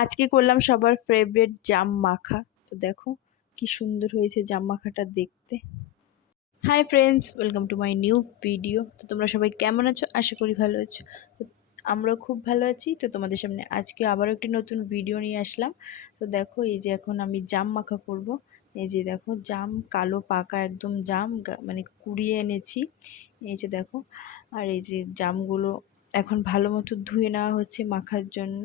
আজকে করলাম সবার ফেভারিট জাম মাখা। তো দেখো কি সুন্দর হয়েছে জাম মাখাটা দেখতে। Hi friends welcome to my new video তো তোমরা সবাই কেমন আছো? আশা করি ভালো আছো। তো আমরাও খুব ভালো আছি। তো তোমাদের সামনে আজকে আবারও একটি নতুন ভিডিও নিয়ে আসলাম। তো দেখো এই যে এখন আমি জাম মাখা করব। এই যে দেখো জাম, কালো পাকা একদম জাম মানে কুড়িয়ে এনেছি। এই যে দেখো, আর এই যে জামগুলো এখন ভালো মতো ধুয়ে নেওয়া হচ্ছে মাখার জন্য।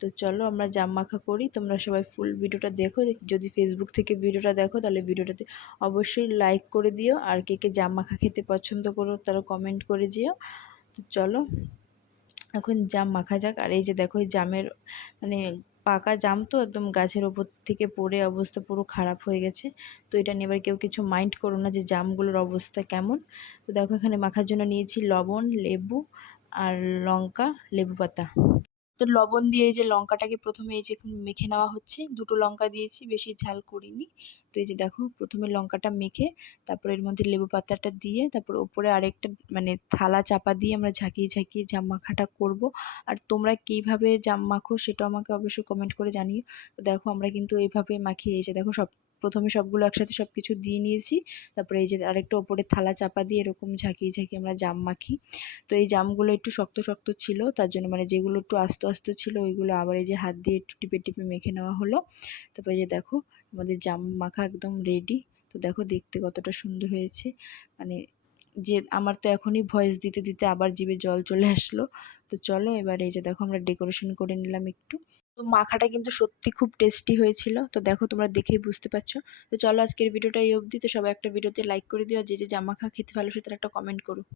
তো চলো আমরা জাম মাখা করি। তোমরা সবাই ফুল ভিডিওটা দেখো। যদি ফেসবুক থেকে ভিডিওটা দেখো, তাহলে ভিডিওটাতে অবশ্যই লাইক করে দিও। আর কে কে জাম মাখা খেতে পছন্দ করো তারা কমেন্ট করে দিও তো চলো, এখন জাম মাখা যাক। আর এই যে দেখো জামের মানে পাকা জাম তো একদম গাছের ওপর থেকে পড়ে অবস্থা পুরো খারাপ হয়ে গেছে। তো এটা নিয়ে এবার কেউ কিছু মাইন্ড করো না যে জামগুলোর অবস্থা কেমন। তো দেখো, এখানে মাখার জন্য নিয়েছি লবণ, লেবু আর লঙ্কা, লেবু পাতা। তো লবণ দিয়ে যে লঙ্কাটাকে প্রথমে এই যে মেখে নেওয়া হচ্ছে, দুটো লঙ্কা দিয়েছি, বেশি ঝাল করিনি। তো এই যে দেখো, প্রথমে লঙ্কাটা মেখে তারপর এর মধ্যে লেবু পাতাটা দিয়ে তারপর ওপরে আরেকটা মানে থালা চাপা দিয়ে আমরা ঝাঁকিয়ে ঝাঁকিয়ে জাম মাখাটা করব। আর তোমরা কীভাবে জাম মাখো সেটা আমাকে অবশ্যই কমেন্ট করে জানিও। তো দেখো, আমরা কিন্তু এইভাবে মাখিয়ে এসে দেখো, সব প্রথমে সবগুলো একসাথে সব কিছু দিয়ে নিয়েছি। তারপরে এই যে আরেকটা ওপরে থালা চাপা দিয়ে এরকম ঝাঁকিয়ে ঝাঁকিয়ে আমরা জাম মাখি। তো এই জামগুলো একটু শক্ত শক্ত ছিল, তার জন্য মানে যেগুলো একটু আস্তে আস্তে ছিল ওইগুলো আবার এই যে হাত দিয়ে একটু টিপে টিপে মেখে নেওয়া হলো। তারপরে যে দেখো আমাদের জাম মাখা একদম রেডি তো দেখো দেখতে কতটা সুন্দর হয়েছে। মানে যে আমার তো এখনই ভয়েস দিতে দিতে আবার জিভে জল চলে আসলো। তো চলো এবার এই যে দেখো আমরা ডেকোরেশন করে নিলাম একটু। তো মাখাটা কিন্তু সত্যি খুব টেস্টি হয়েছিল। তো দেখো তোমরা দেখেই বুঝতে পারছ। তো চলো আজকের ভিডিওটা এই অবধি। তো সবাই একটা ভিডিওতে লাইক করে দিও। যে যে জামা খা খেতে ভালো সে তারা একটা কমেন্ট করো।